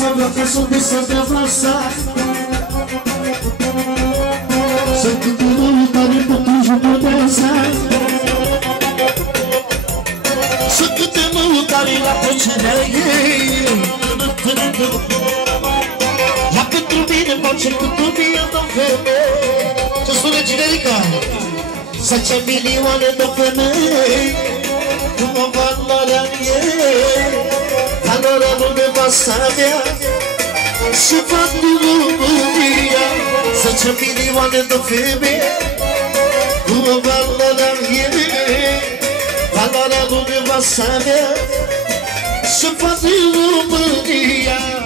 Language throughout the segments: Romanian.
massa branca, sou dessa devassa. Sou tudo lutar e por tudo dessa. Sou tudo lutar e lá por te La Petrubine voce cu tubie de femei. Ce spune Cinerica? 10 milioane de femei. Cum o valoarea ei, valoarea lui nevasta mea și fac lumea. 10 milioane de femei. Cum o valoarea ei, valoarea lui nevasta mea și fac lumea.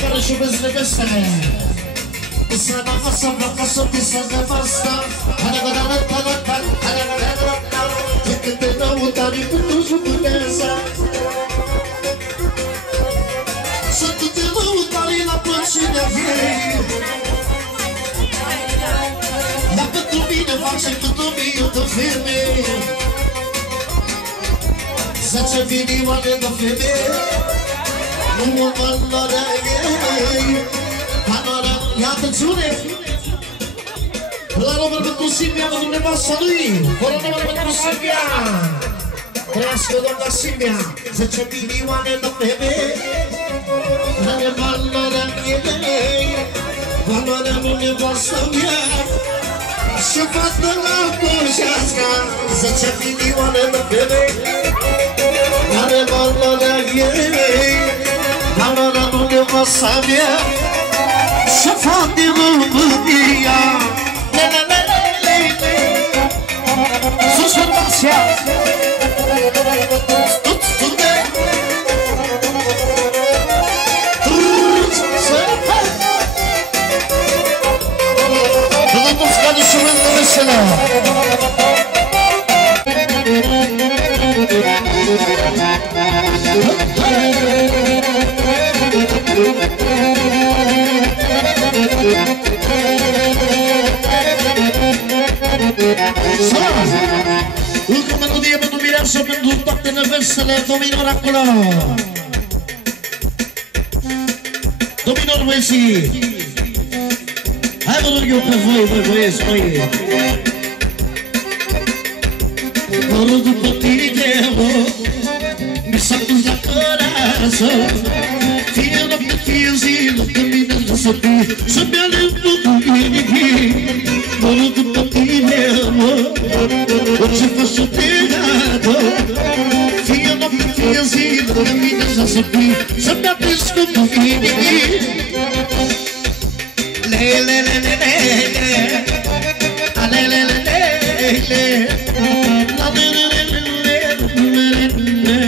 Care și vezi nevestele Să năvăsă vrăcă să pisă nevăstă De când te năutari cu tu jucuneza Să tu te năutari la plăcinea ei Dar pentru mine face cu tu mie de femei 10 milioane de femei Nu o valoarea ei, valoarea, ia atențiune! La număr pentru Silvia, la dumneavoastră lui! Fără număr pentru Silvia! Trăiască doamna Silvia! 10 milioane de femei, are valoarea ei, valoarea dumneavoastră mea, și fată la coșească! 10 milioane de femei, are valoarea ei, valoarea dumneavoastră mea și fac de România. Sus formația! Toți cani și mâini de veselă! Încă o melodie pentru mireasă, pentru toate nevestele, Dominor acolo. Dominor Messi. Hai mă rog eu pe voi, băi băieți, băi. Mă rog după tine, mă, mi s-a pus la corazon. Fie noapte, fie zi, noapte mine să fie, să-mi aleg cu inimii. Mă rog după tine, mă, orice faci o te dată. Fie noapte, fie zi, noapte mine să fie, să-mi aleg cu inimii. Le, le, le, le, le, le, le, le, le, le, le, la, le, le, le, le, le, le,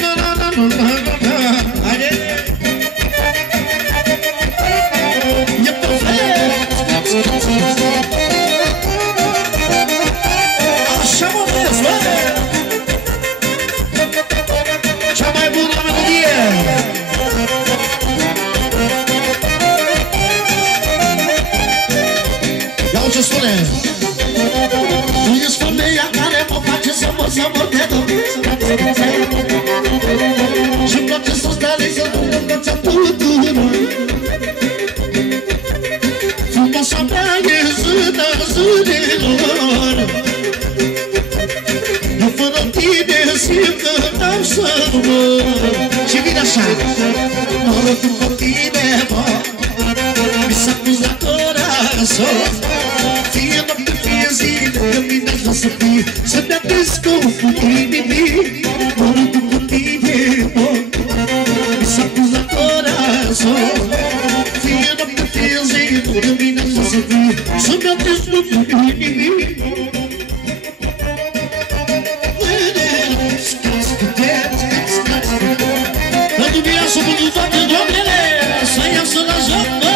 la, la, la, la, la, la, haide! E perfect! Așa mă vezi, bă! Cea mai bună melodie! Ia-o ce spune! Tu ești femeia care mă face să mă de domnesc. Și-mi place să-ți dai să nu mă viața tuturor. Frumoasa mea e zâna zânelor. Eu fără tine simt că n-am să mor. Și vine așa. Mă rog după tine, mă, mi s-a pus la corazon. Fie noapte, fie zi, de mine vreau să fie, să-mi atâți cu inimii. Mă rog după tine, mă, mi s-a pus la corazon. Fie noapte, fie zi, de mine vreau să fie, să-mi atâți cu inimii. Pentru viață, pentru toate doamnele, să iasă la joc, bă!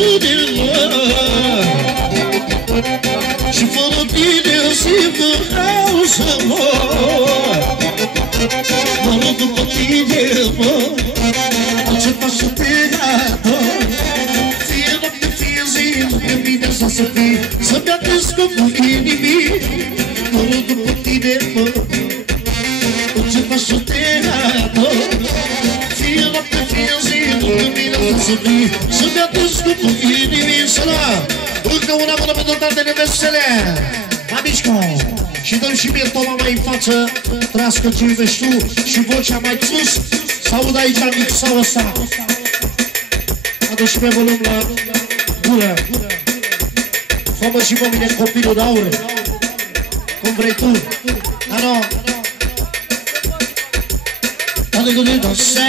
tine, și fără tine simt că vreau să mor. Mă rog după tine, mă, ce faci să te ador. Fie noapte, fie zi, lângă mine să fii, să-mi atins scopul inimii. Mă rog după tine, mă, ce faci să te ador. Fie noapte, fie zi, lângă mine să fii, să-mi atins scopul inimii. Salam! Încă una bună pentru toate nevestele! Mamișco! Și dăm și mie toma mai în față, trăiască ce iubești tu și vocea mai sus, să aud aici mixul ăsta. Adu și mie volum la gură. Fă-mă și pe mine copilul de aur, cum vrei tu. Ano! Adu gândit o se,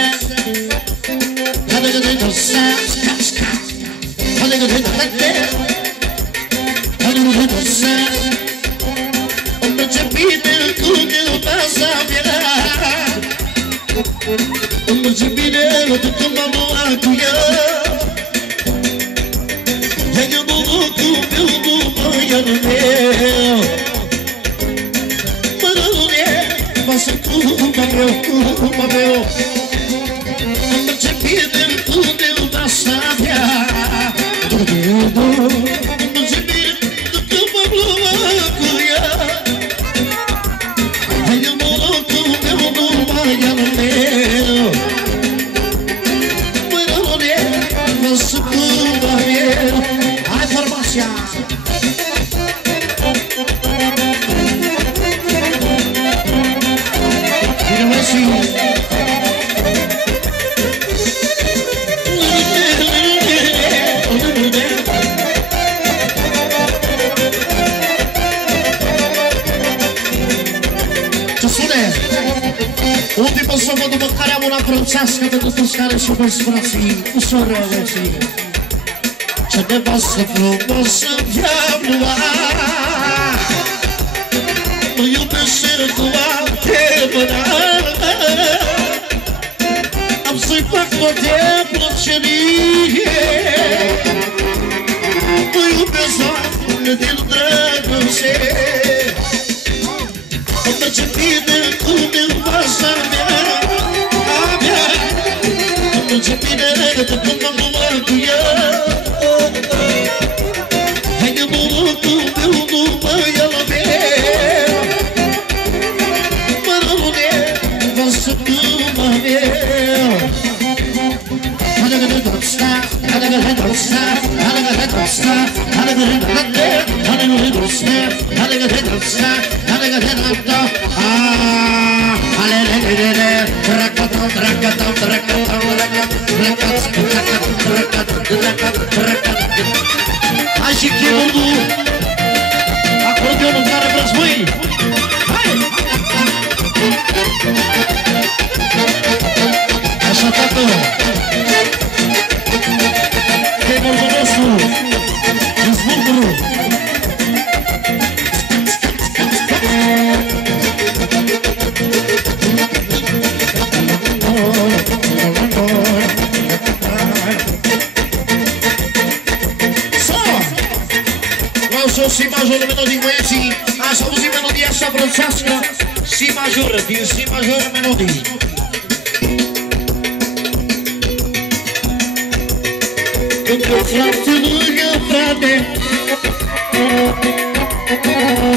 adu gândit o se, adu gândit o se, adu gândit o se. Ce bine cu iubasa mea, îmi merge bine tot când m-am luat cu ea. Ia-i bubucul meu, băianul meu, mă răune, pasă cumva meu. Îmi merge bine cu iubasa mea, îmi merge bine tot când m-am luat cu ea. Băianul meu, băianule, mă supăra meu. Hai formația! Bine mersi! Ce sune? Ultima sobă după care am una frățească pentru toți care și vă-ți frații, ușor răuții. Ce nevastă frumoasă mi-am luat, mă iubește toate mâna. Am să-i fac toate plăcerie, mă iubesc doamne din dragoste. Îmi merge bine cu nevasta mea, îmi merge bine de când m-am luat cu ea. Hai de bubucul meu, băianul meu, mă răune, vasă cumva meu. Hai și keyboard-ul, acordeonul care vreți voi. Hai! Așa, tată! Keyboard-ul nostru, din Smurguru. Si majoră melodii, băieții, ați auzit melodia asta frățească? Si majoră, din si majoră melodii. Când o frate lângă frate,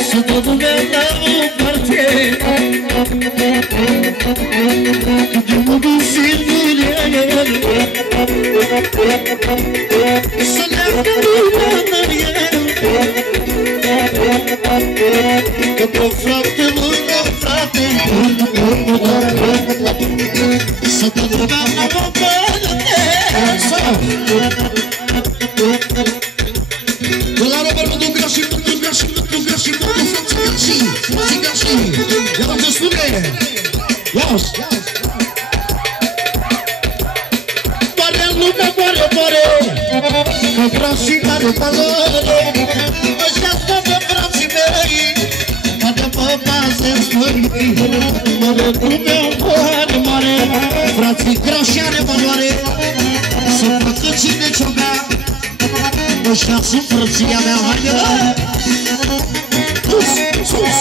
să tot lumea la o parte, când eu mă duc singur el, să leagă lumea în el. Că o frate lângă frate, să tot lumea la o parte. La Robert mă duc grași, ia mă spune, ia-o-s. Doare lumea, doare, că grașii are valoare, ăștia-s toate frații mei, poate mă bazez mării. Doare lumea, doare, frații grașii are valoare, să facă cine ce-o bea, Ziua mea, haide, bă! Sus, sus!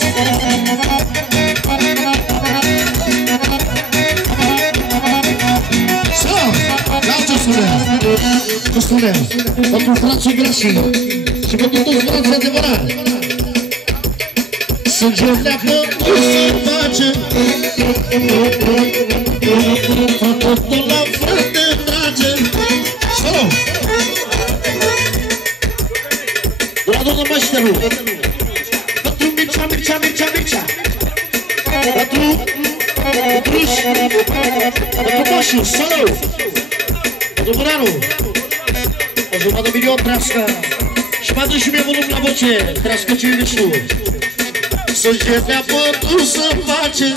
Să! Ia ce spune! Ce spune? Pentru frații grașii și pentru toți frații adevărați. Sângele pleacă, nu se face. Totul la frate trage. Salut! La domnul Mașteru. Pentru Mircea, Mircea, Mircea, Mircea. Pentru Petruș. Pentru Moșu, salut! Pentru Buranu. O jumătate de milion trească. Și mă aduc și mie volum la voce. Trească ce iubești tu. Sângele pătul să face.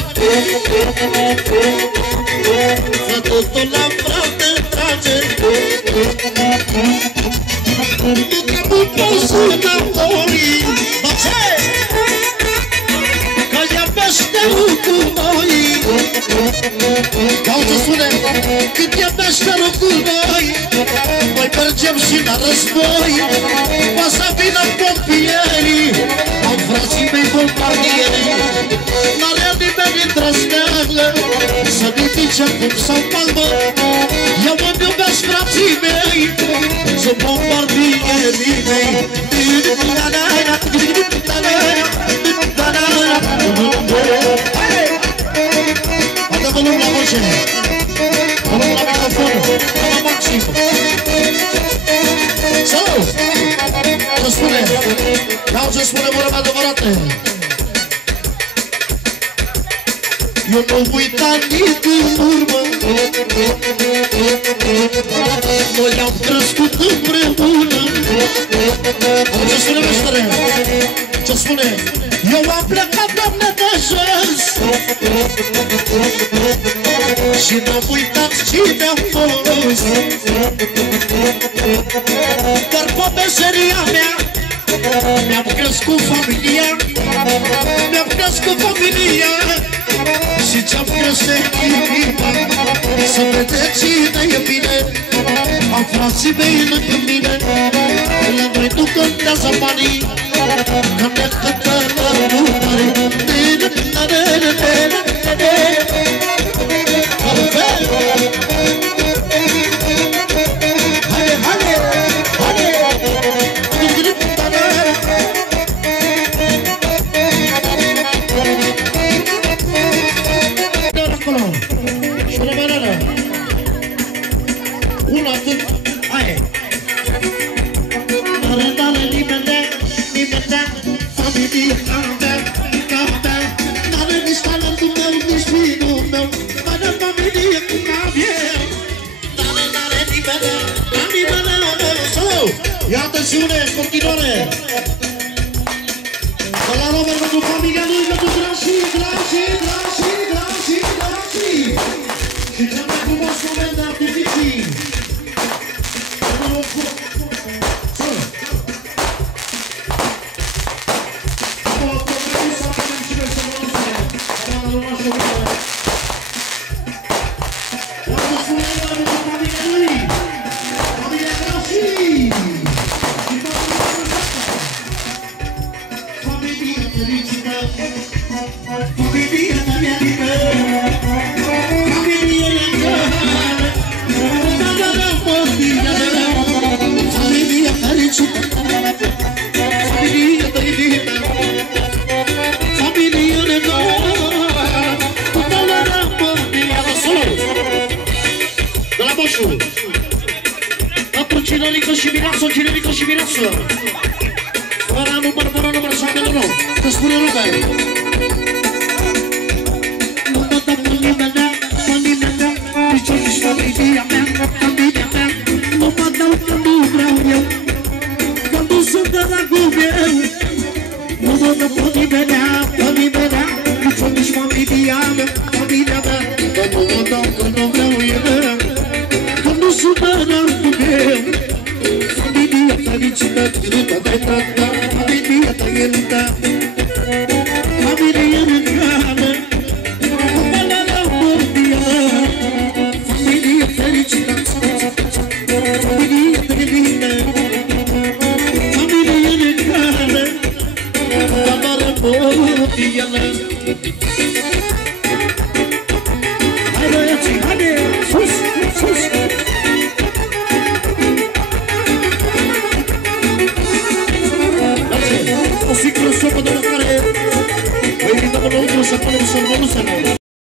Totul la frate trage. Nu pot să înapoi. Bace! Că ia peșterul cu noi. Cau ce spune? Cât ia peșterul cu noi, noi mergem și la război. O să vină pompierii, au frații mei bombardieri. N-are nimeni îndrăzneală să ridice cum sau palmă. Eu mă-mi iubesc frații mei, sunt bombardierii mei. Haide volum la voce, volum la microfon, la maxim. Salut! Ce spune? Iau ce spune vorba adevărată. Eu nu uita nici în urmă. Noi am crescut împreună. Ce spune, meștere? Ce spune? Eu am plecat, Doamne, de jos și n-am uitat cine am fost. Dar pe meseria mea mi-am crescut familia. Mi-am crescut familia și ce-am crescut inima. Să vedeți cine e bine. Am frații mei lângă mine. La noi nu contează banii, că ne cântă lămurare. Haide, haide, haide! Acolo, și la banană. Una atât, aia e. Dale, nimeni, familie, canta. N-are nici talentul meu, nici vinul meu. N-are familie cum am eu. N-are nimeni, salut! Ia atențiune, continuare! La Robert pentru familia lui, pentru Grașii. Și cel mai frumos moment de artificii. Cinerico și Mireasă. Fără număr, să avem unul. Că spune Robert. Nu mă dă familia mea, nici familia mea. Nu mă dau că nu vreau eu, că nu sunt de dragul meu. Nu mă dă familia mea, nici familia mea. Că nu mă dau că nu vreau eu, că nu sunt de dragul meu. Felicitări, familia ta e luta, familia mea, la mordia, familia fericită, familia fericită, familia să punem sărbăluța mea.